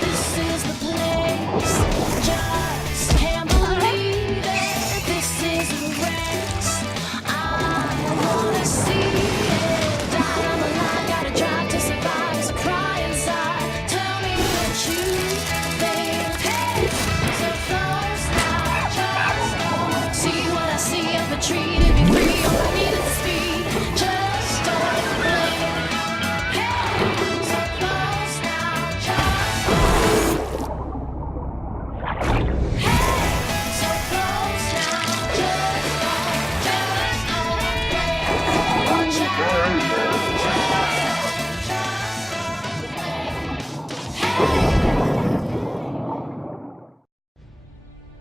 This is the place, just can't believe it. This is a race, I wanna see it. Died on the line, gotta drive to survive. There's a cry inside, tell me what you think. Hey, so close now, just don't see what I see. Up a tree to be free, all I need is speed. Just don't blink. Hey, so close now, just hey, so close now, just don't blink. Watch out now,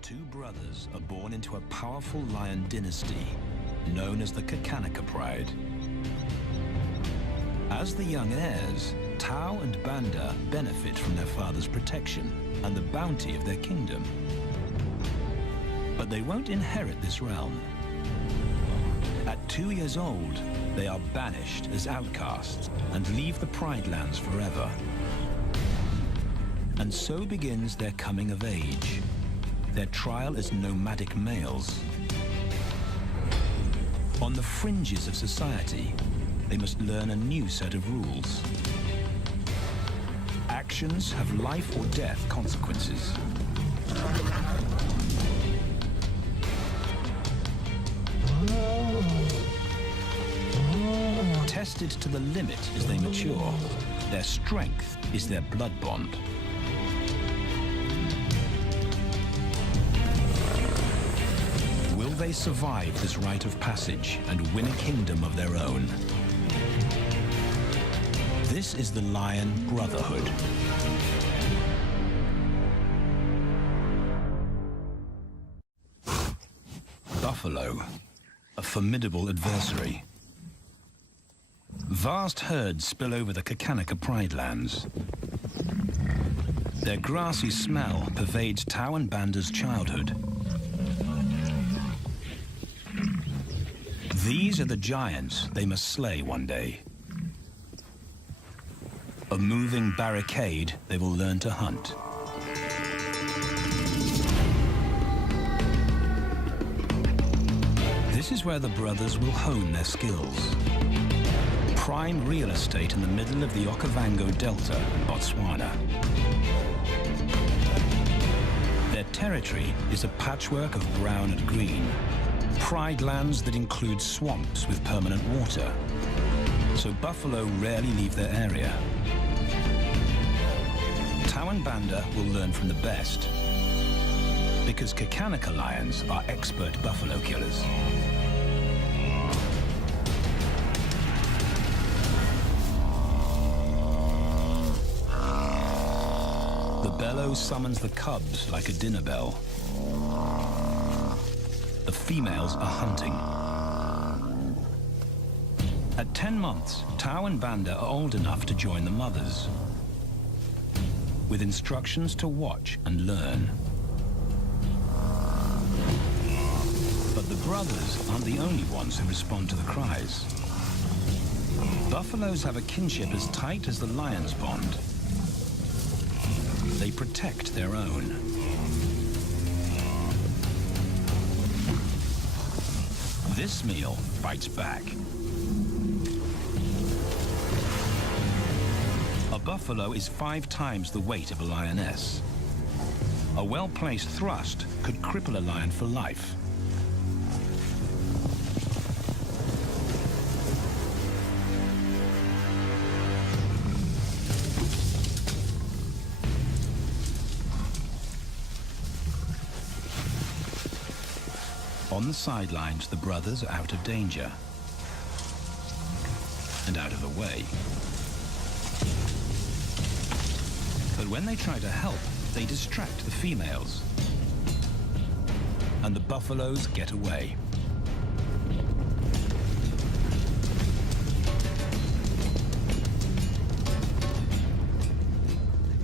Two brothers are born into a powerful lion dynasty known as the Pride. As the young heirs, Tao and Banda benefit from their father's protection and the bounty of their kingdom. But they won't inherit this realm. At 2 years old, they are banished as outcasts and leave the Pride lands forever. And so begins their coming of age, their trial as nomadic males. On the fringes of society, they must learn a new set of rules. Actions have life or death consequences. Tested to the limit as they mature, their strength is their blood bond. Will they survive this rite of passage and win a kingdom of their own? This is the Lion Brotherhood. Buffalo, a formidable adversary. Vast herds spill over the Pride lands. Their grassy smell pervades Tao and Banda's childhood. These are the giants they must slay one day. A moving barricade they will learn to hunt. This is where the brothers will hone their skills. Prime real estate in the middle of the Okavango Delta in Botswana. Their territory is a patchwork of brown and green. Pride lands that include swamps with permanent water. So buffalo rarely leave their area. Tao and Banda will learn from the best, because Kakanaka lions are expert buffalo killers. The bellow summons the cubs like a dinner bell. The females are hunting. At 10 months, Tao and Banda are old enough to join the mothers, with instructions to watch and learn. But the brothers aren't the only ones who respond to the cries. Buffaloes have a kinship as tight as the lion's bond. They protect their own. This meal fights back. A buffalo is 5 times the weight of a lioness. A well-placed thrust could cripple a lion for life. On the sidelines, the brothers are out of danger and out of the way. But when they try to help, they distract the females, and the buffaloes get away.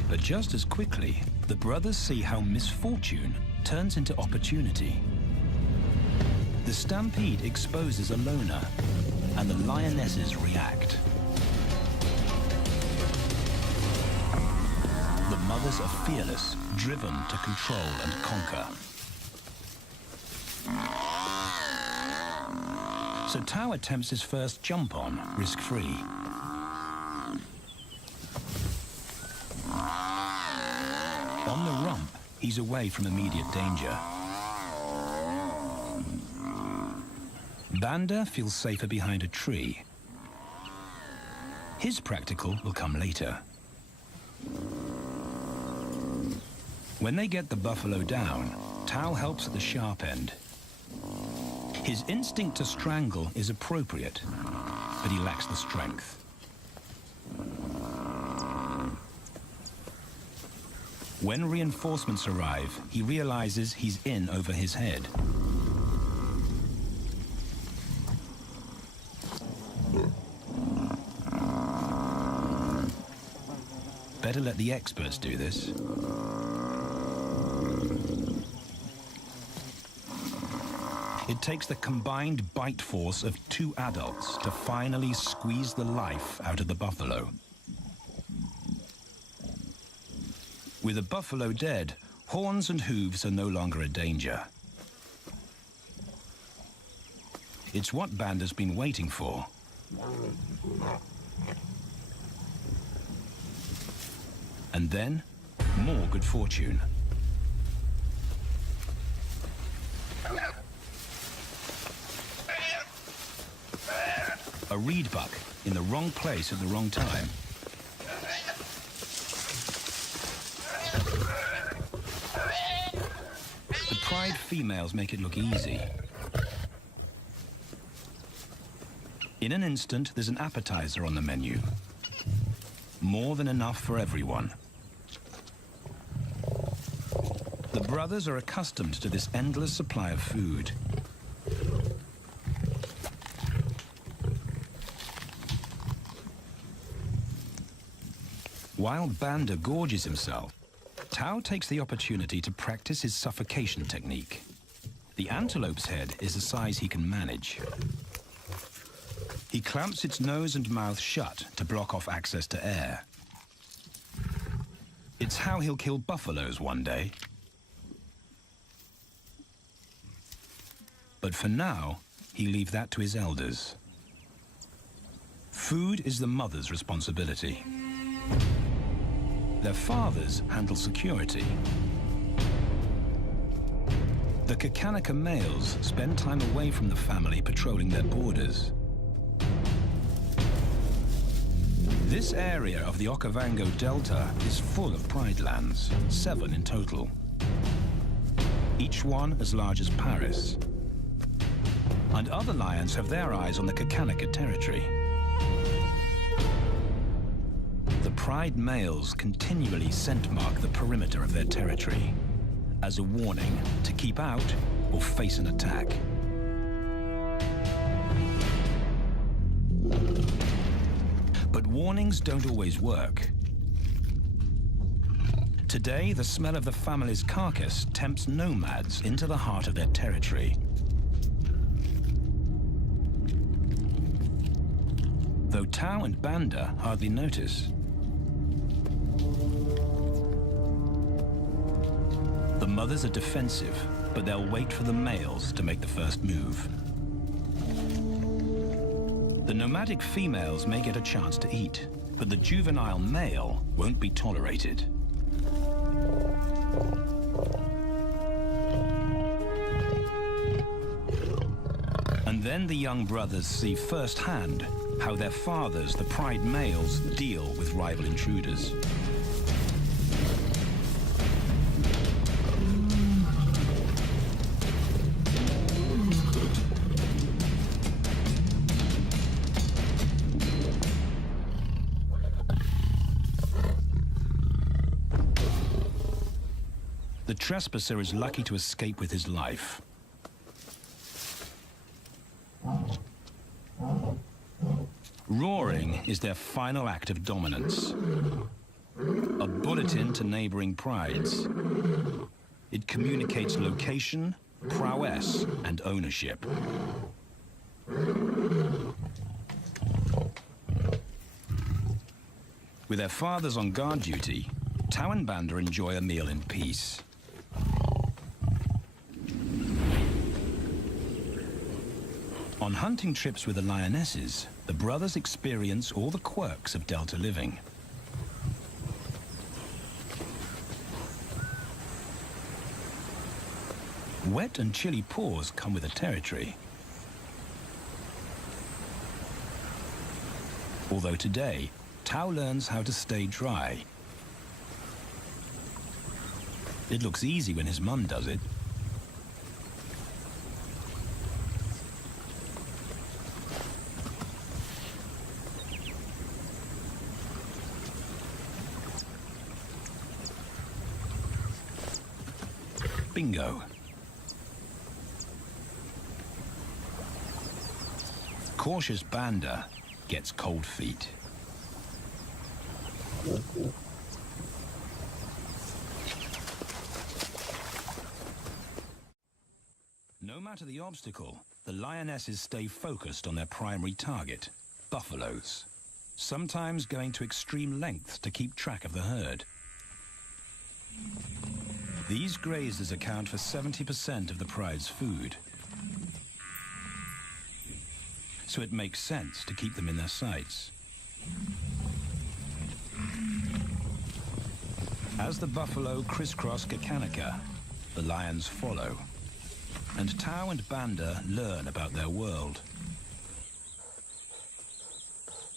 But just as quickly, the brothers see how misfortune turns into opportunity. The stampede exposes a loner, and the lionesses react. brothers are fearless, driven to control and conquer. So Tao attempts his first jump on, risk-free. On the rump, he's away from immediate danger. Banda feels safer behind a tree. His practical will come later. When they get the buffalo down, Tao helps at the sharp end. His instinct to strangle is appropriate, but he lacks the strength. When reinforcements arrive, he realizes he's in over his head. Better let the experts do this. It takes the combined bite force of 2 adults to finally squeeze the life out of the buffalo. With the buffalo dead, horns and hooves are no longer a danger. It's what Banda's been waiting for. And then, more good fortune. A reed buck in the wrong place at the wrong time. The pride females make it look easy. In an instant, there's an appetizer on the menu. More than enough for everyone. The brothers are accustomed to this endless supply of food. While Banda gorges himself, Tao takes the opportunity to practice his suffocation technique. The antelope's head is a size he can manage. He clamps its nose and mouth shut to block off access to air. It's how he'll kill buffaloes one day. But for now, he leaves that to his elders. Food is the mother's responsibility. Their fathers handle security. The Kakanika males spend time away from the family patrolling their borders. This area of the Okavango Delta is full of pride lands, 7 in total. Each one as large as Paris. And other lions have their eyes on the Kakanika territory. The pride males continually scent mark the perimeter of their territory as a warning to keep out or face an attack. But warnings don't always work. Today, the smell of the family's carcass tempts nomads into the heart of their territory. Though Tao and Banda hardly notice. The mothers are defensive, but they'll wait for the males to make the first move. The nomadic females may get a chance to eat, but the juvenile male won't be tolerated. And then the young brothers see firsthand how their fathers, the pride males, deal with rival intruders. The trespasser is lucky to escape with his life. Roaring is their final act of dominance. A bulletin to neighboring prides. It communicates location, prowess, and ownership. With their fathers on guard duty, Tao and Banda enjoy a meal in peace. On hunting trips with the lionesses, the brothers experience all the quirks of delta living. Wet and chilly paws come with the territory. Although today, Tao learns how to stay dry. It looks easy when his mum does it. Bingo. Cautious Banda gets cold feet. No matter the obstacle, the lionesses stay focused on their primary target, buffaloes, sometimes going to extreme lengths to keep track of the herd. These grazers account for 70% of the pride's food, so it makes sense to keep them in their sights. As the buffalo crisscross Kakanika, the lions follow, and Tao and Banda learn about their world.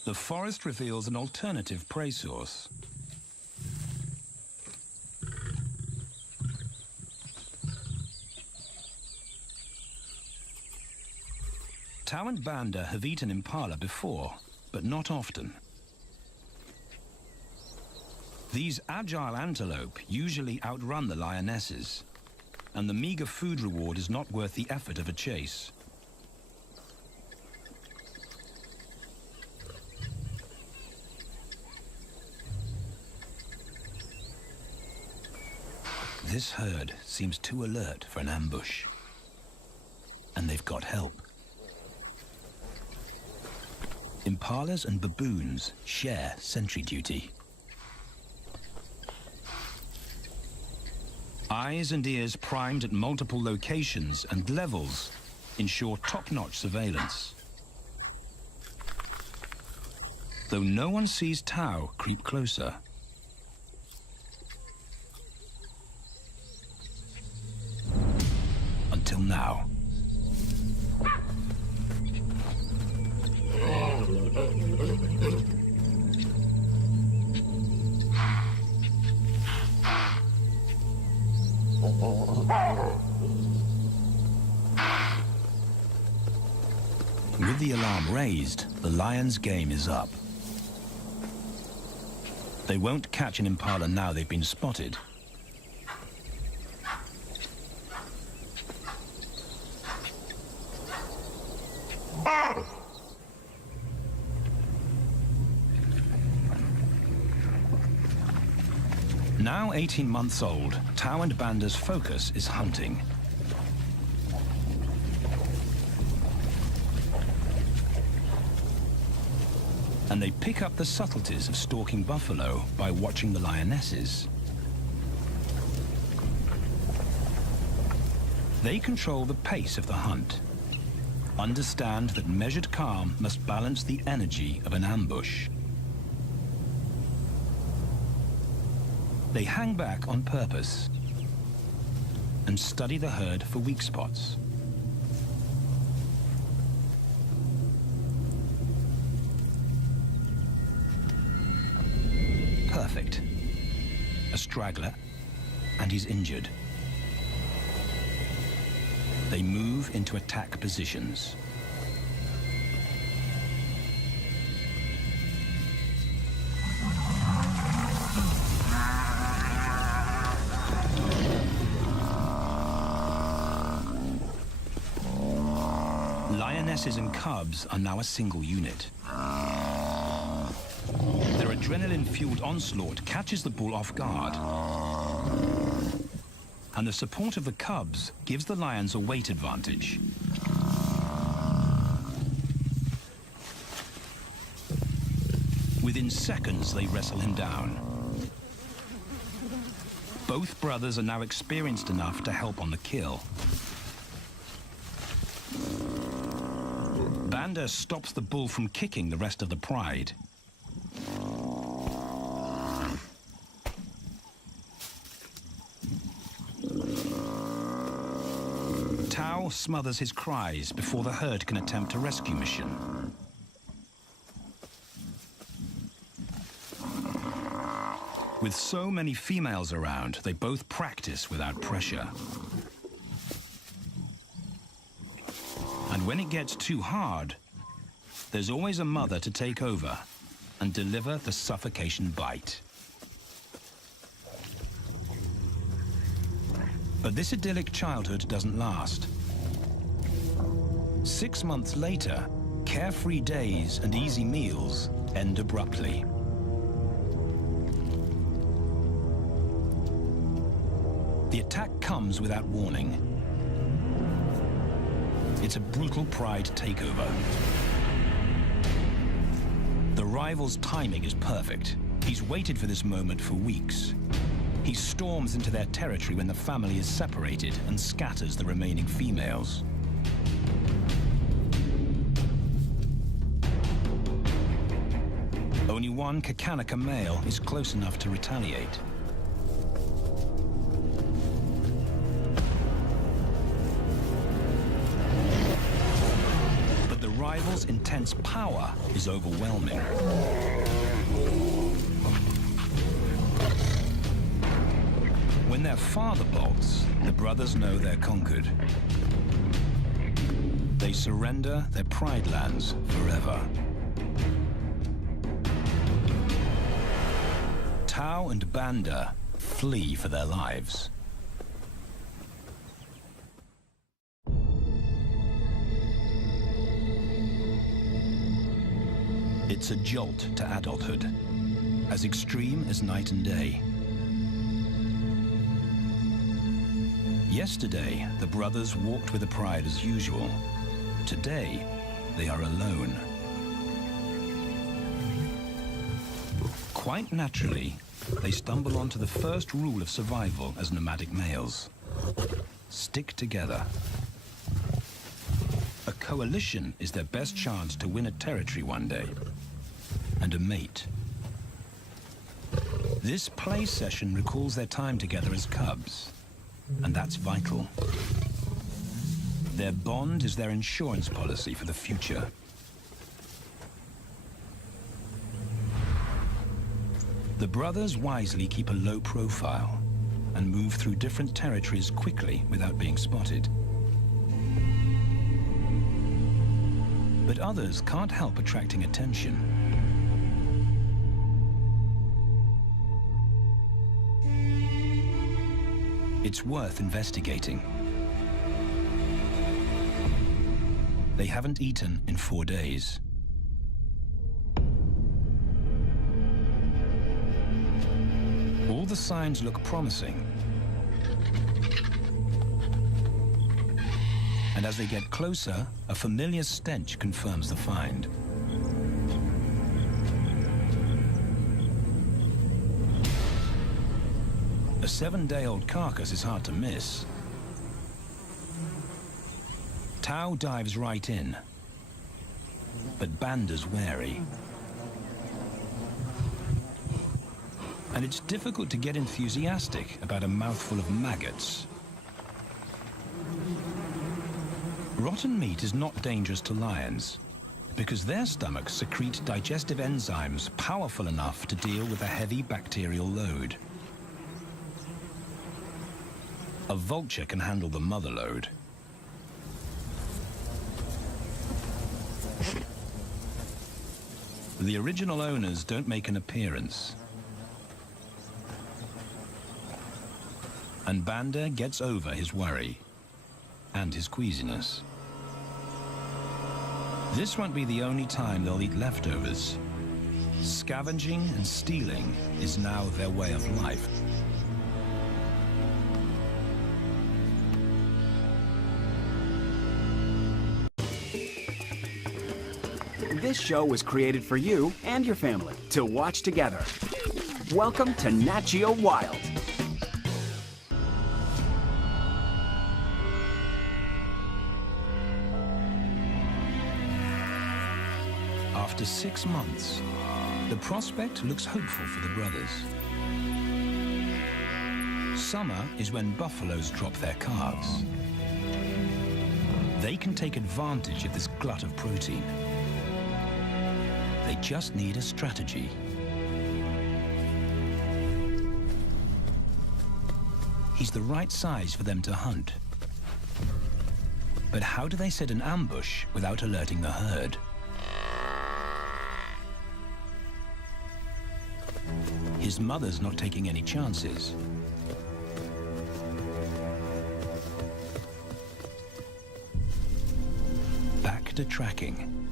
The forest reveals an alternative prey source. Tao and Banda have eaten impala before, but not often. These agile antelope usually outrun the lionesses, and the meager food reward is not worth the effort of a chase. This herd seems too alert for an ambush, and they've got help. Impalas and baboons share sentry duty. Eyes and ears primed at multiple locations and levels ensure top-notch surveillance. Though no one sees Tao creep closer. Until now. With the alarm raised, the lions' game is up. They won't catch an impala now they've been spotted. Now 18 months old, Tao and Banda's focus is hunting. And they pick up the subtleties of stalking buffalo by watching the lionesses. They control the pace of the hunt, understand that measured calm must balance the energy of an ambush. They hang back on purpose and study the herd for weak spots. Perfect. A straggler, and he's injured. They move into attack positions. Lionesses and cubs are now a single unit. Their adrenaline-fueled onslaught catches the bull off guard. And the support of the cubs gives the lions a weight advantage. Within seconds, they wrestle him down. Both brothers are now experienced enough to help on the kill. Banda stops the bull from kicking the rest of the pride. Tao smothers his cries before the herd can attempt a rescue mission. With so many females around, they both practice without pressure. And when it gets too hard, there's always a mother to take over and deliver the suffocation bite. But this idyllic childhood doesn't last. 6 months later, carefree days and easy meals end abruptly. The attack comes without warning. It's a brutal pride takeover. The rival's timing is perfect. He's waited for this moment for weeks. He storms into their territory when the family is separated and scatters the remaining females. Only one Kakanika male is close enough to retaliate. But the rival's intense power is overwhelming. When their father bolts, the brothers know they're conquered. They surrender their pride lands forever. Tao and Banda flee for their lives. It's a jolt to adulthood, as extreme as night and day. Yesterday, the brothers walked with the pride as usual. Today, they are alone. Quite naturally, they stumble onto the first rule of survival as nomadic males. Stick together. A coalition is their best chance to win a territory one day. And a mate. This play session recalls their time together as cubs. And that's vital. Their bond is their insurance policy for the future. The brothers wisely keep a low profile and move through different territories quickly without being spotted. But others can't help attracting attention. It's worth investigating. They haven't eaten in 4 days. All the signs look promising. And as they get closer, a familiar stench confirms the find. A 7-day-old carcass is hard to miss. Tao dives right in, but Banda's wary. And it's difficult to get enthusiastic about a mouthful of maggots. Rotten meat is not dangerous to lions, because their stomachs secrete digestive enzymes powerful enough to deal with a heavy bacterial load. A vulture can handle the mother load. The original owners don't make an appearance. And Banda gets over his worry and his queasiness. This won't be the only time they'll eat leftovers. Scavenging and stealing is now their way of life. This show was created for you and your family to watch together. Welcome to Nat Geo Wild. After 6 months, the prospect looks hopeful for the brothers. Summer is when buffaloes drop their calves. They can take advantage of this glut of protein. They just need a strategy. He's the right size for them to hunt. But how do they set an ambush without alerting the herd? His mother's not taking any chances. Back to tracking.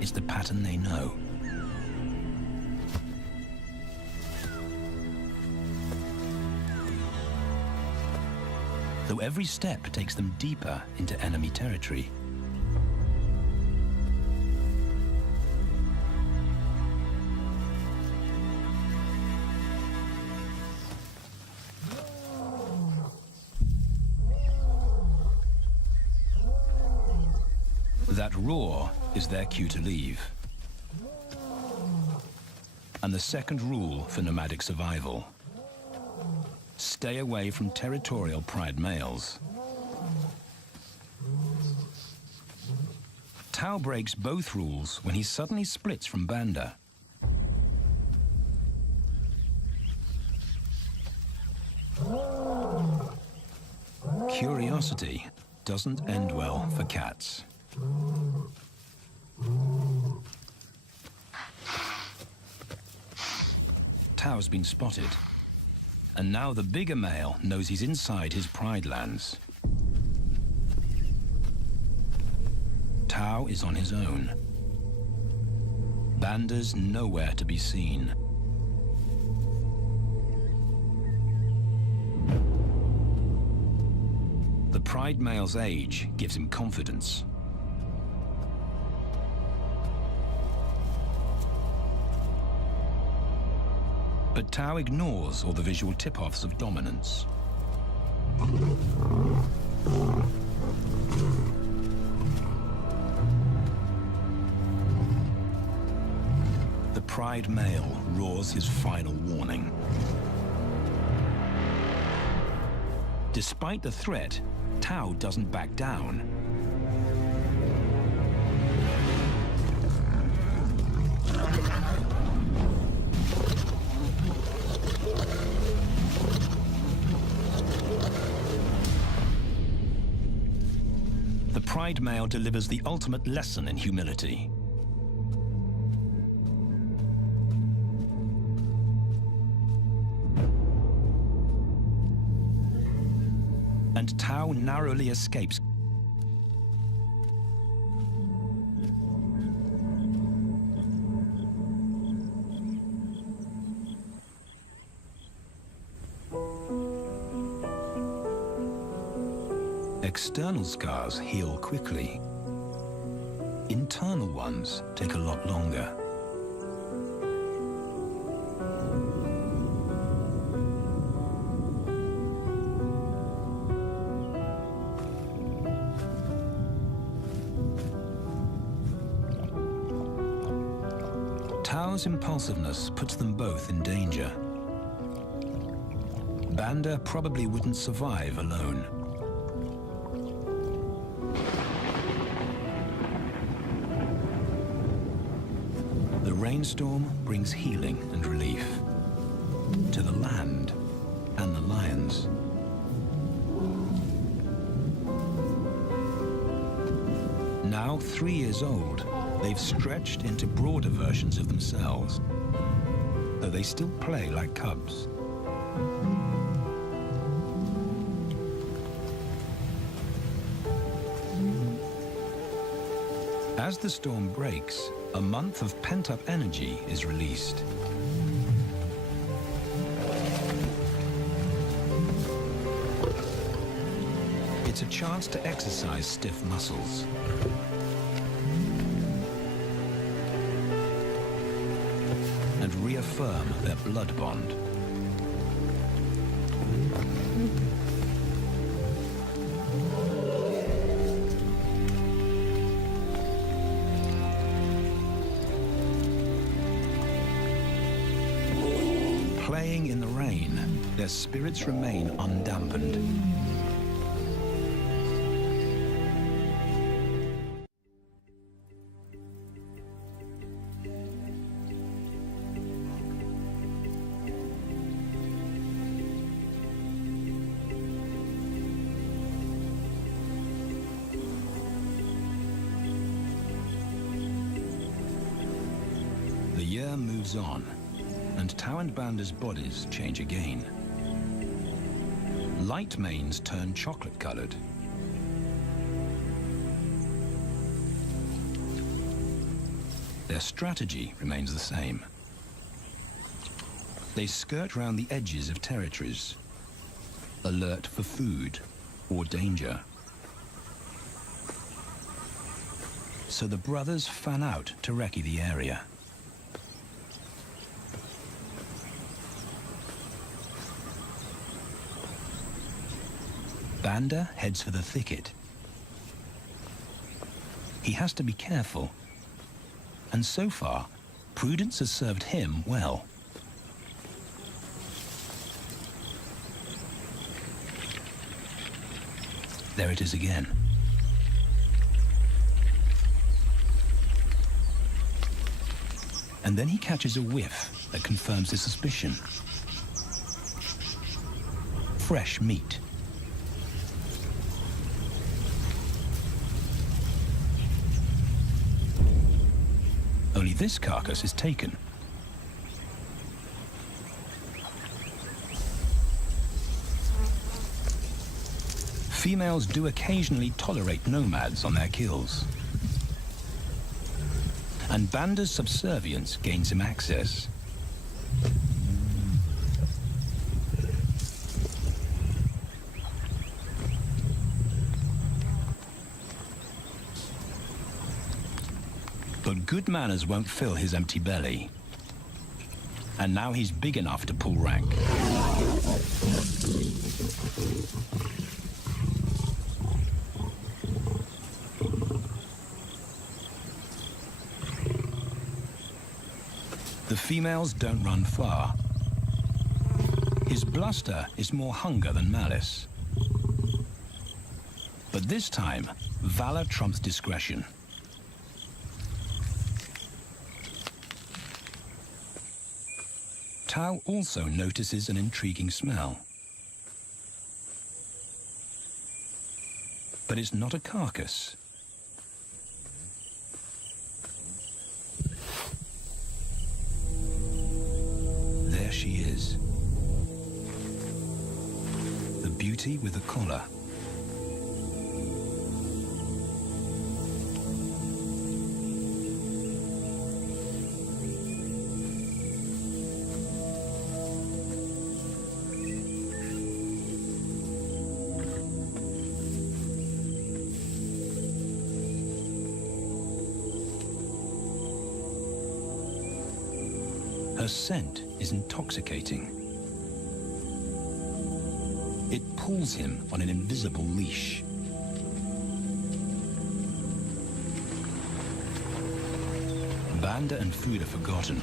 It's the pattern they know. Though every step takes them deeper into enemy territory. That roar is their cue to leave. And the second rule for nomadic survival: stay away from territorial pride males. Tao breaks both rules when he suddenly splits from Banda. Curiosity doesn't end well for cats. Tao's been spotted, and now the bigger male knows he's inside his pride lands. Tao is on his own. Banda's nowhere to be seen. The pride male's age gives him confidence. But Tao ignores all the visual tip-offs of dominance. The pride male roars his final warning. Despite the threat, Tao doesn't back down. The pride male delivers the ultimate lesson in humility. And Tao narrowly escapes. External scars heal quickly. Internal ones take a lot longer. Tao's impulsiveness puts them both in danger. Banda probably wouldn't survive alone. The rainstorm brings healing and relief to the land and the lions. Now 3 years old, they've stretched into broader versions of themselves, though they still play like cubs. As the storm breaks, a month of pent-up energy is released. It's a chance to exercise stiff muscles. And reaffirm their blood bond. their spirits remain undampened. The year moves on, and Tau and Banda's bodies change again. Light manes turn chocolate-colored. Their strategy remains the same. They skirt round the edges of territories, alert for food or danger. So the brothers fan out to recce the area. Banda heads for the thicket. He has to be careful, and so far, prudence has served him well. There it is again. And then he catches a whiff that confirms his suspicion. Fresh meat. Only this carcass is taken. Females do occasionally tolerate nomads on their kills. And Banda's subservience gains him access. But good manners won't fill his empty belly. And now he's big enough to pull rank. The females don't run far. His bluster is more hunger than malice. But this time, valor trumps discretion. Tau also notices an intriguing smell. But it's not a carcass. There she is. The beauty with the collar. Her scent is intoxicating. It pulls him on an invisible leash. Banda and food are forgotten.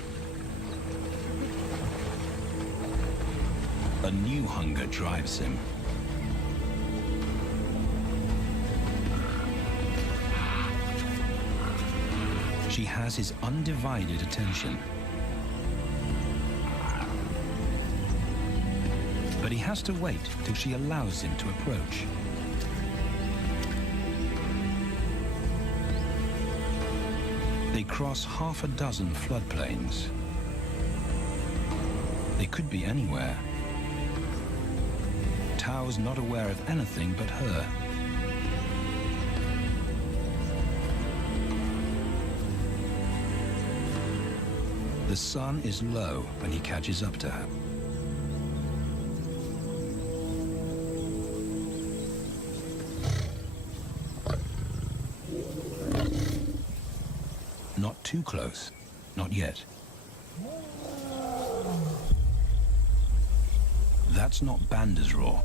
A new hunger drives him. She has his undivided attention. But he has to wait till she allows him to approach. They cross half a dozen floodplains. They could be anywhere. Tau's not aware of anything but her. The sun is low when he catches up to her. Not too close. Not yet. That's not Banda's roar.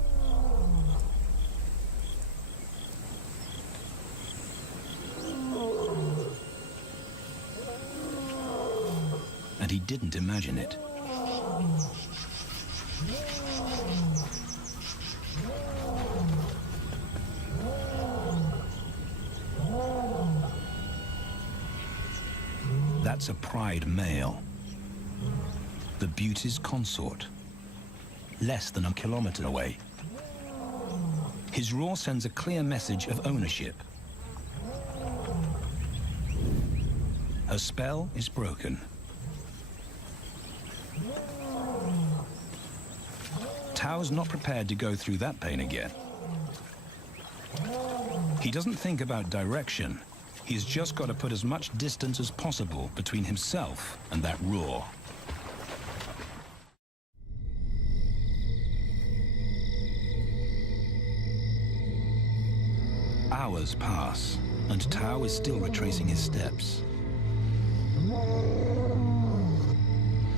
And he didn't imagine it. That's a pride male. The beauty's consort. Less than a kilometer away. His roar sends a clear message of ownership. Her spell is broken. Tao's not prepared to go through that pain again. He doesn't think about direction. He's just got to put as much distance as possible between himself and that roar. Hours pass, and Tao is still retracing his steps.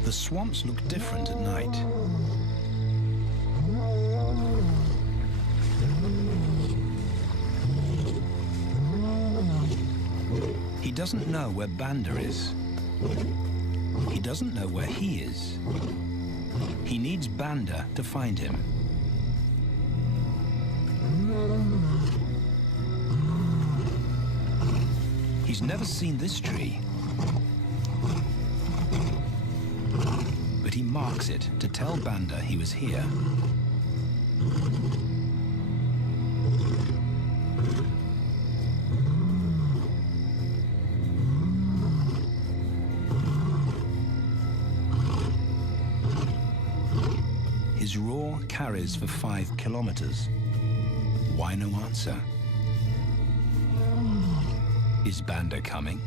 The swamps look different at night. He doesn't know where Banda is. He doesn't know where he is. He needs Banda to find him. He's never seen this tree. But he marks it to tell Banda he was here. His roar carries for 5 kilometers. Why no answer? Is Banda coming?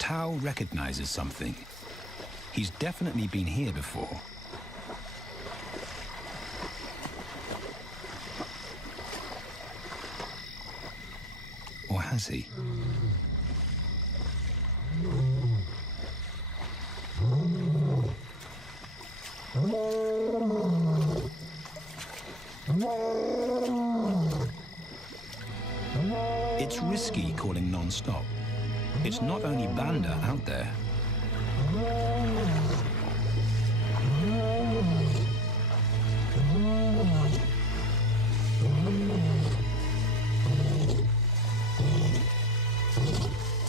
Tao recognizes something. He's definitely been here before. Or has he? It's risky calling non-stop. It's not only Banda out there.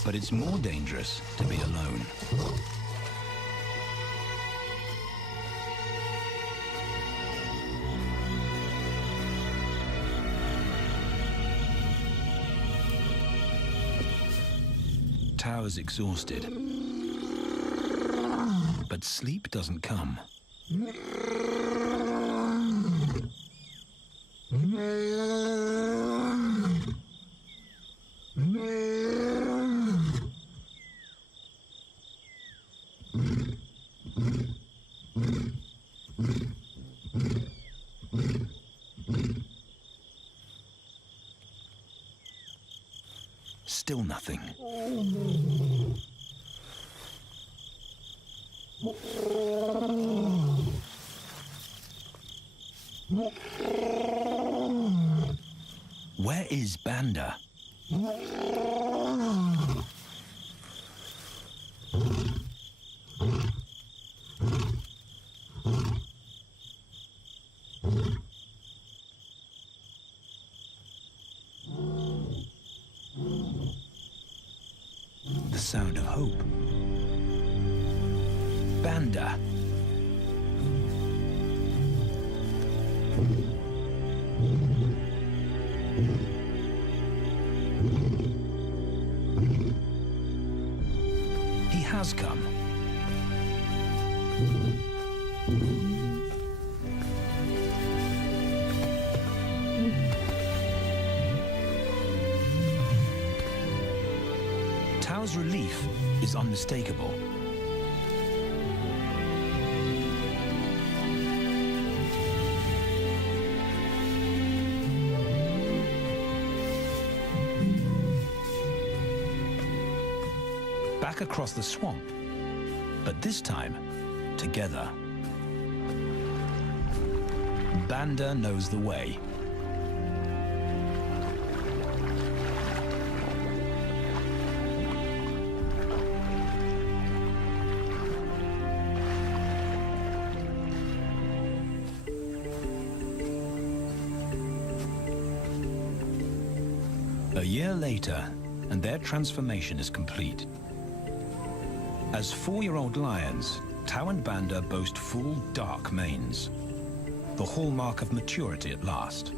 But it's more dangerous to be alone. Tao is exhausted, but sleep doesn't come. Still nothing. Where is Banda? The sound of hope. Banda. He has come. Tao's relief is unmistakable. Back across the swamp, but this time, together. Banda knows the way. A year later, and their transformation is complete. As 4-year-old lions, Tao and Banda boast full dark manes, the hallmark of maturity at last.